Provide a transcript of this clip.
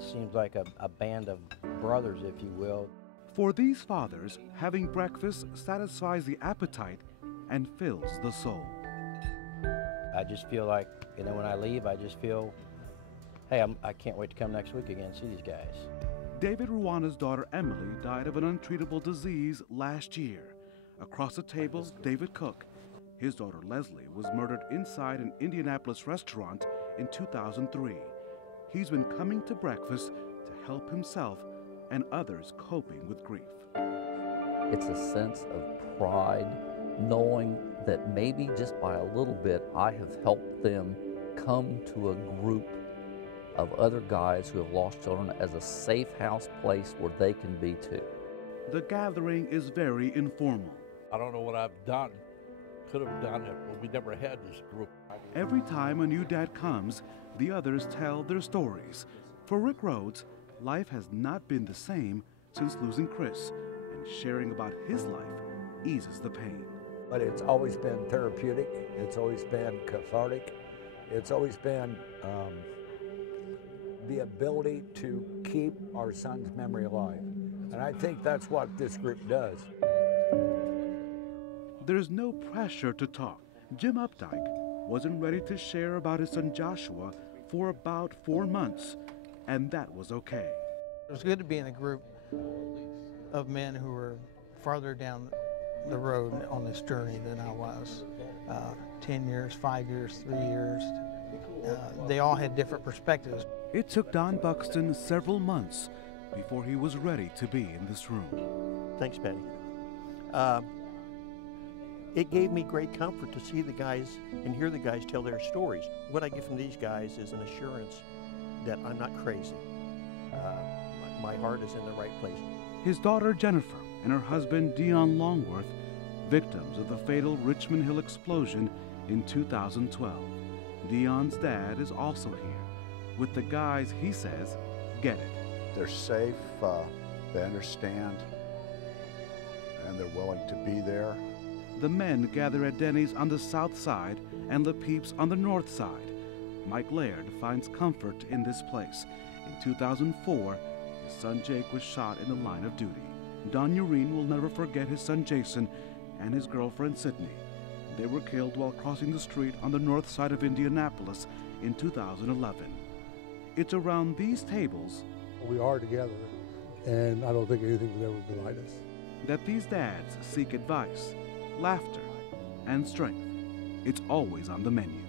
It seems like a band of brothers, if you will. For these fathers, having breakfast satisfies the appetite and fills the soul. I just feel like, you know, when I leave, I just feel, hey, I can't wait to come next week again and see these guys. David Ruana's daughter Emily died of an untreatable disease last year. Across the table, David Cook. His daughter Leslie was murdered inside an Indianapolis restaurant in 2003. He's been coming to breakfast to help himself and others coping with grief. It's a sense of pride, knowing that maybe just by a little bit I have helped them come to a group of other guys who have lost children as a safe house place where they can be too. The gathering is very informal. I don't know what I've done, could have done it, but we never had this group. Every time a new dad comes, the others tell their stories. For Rick Rhodes, life has not been the same since losing Chris, and sharing about his life eases the pain. But it's always been therapeutic, it's always been cathartic, it's always been the ability to keep our son's memory alive. And I think that's what this group does. There's no pressure to talk. Jim Updike wasn't ready to share about his son Joshua for about 4 months, and that was okay. It was good to be in a group of men who were farther down the road on this journey than I was. 10 years, 5 years, 3 years. They all had different perspectives. It took Don Buxton several months before he was ready to be in this room. Thanks, Patty. It gave me great comfort to see the guys and hear the guys tell their stories. What I get from these guys is an assurance that I'm not crazy. My heart is in the right place. His daughter Jennifer and her husband Dion Longworth, victims of the fatal Richmond Hill explosion in 2012. Dion's dad is also here, with the guys he says get it. They're safe, they understand, and they're willing to be there. The men gather at Denny's on the south side and the Peeps on the north side. Mike Laird finds comfort in this place. In 2004, his son Jake was shot in the line of duty. Don Ureen will never forget his son Jason and his girlfriend Sydney. They were killed while crossing the street on the north side of Indianapolis in 2011. It's around these tables we are together, and I don't think anything would ever divide us. That these dads seek advice, laughter, and strength. It's always on the menu.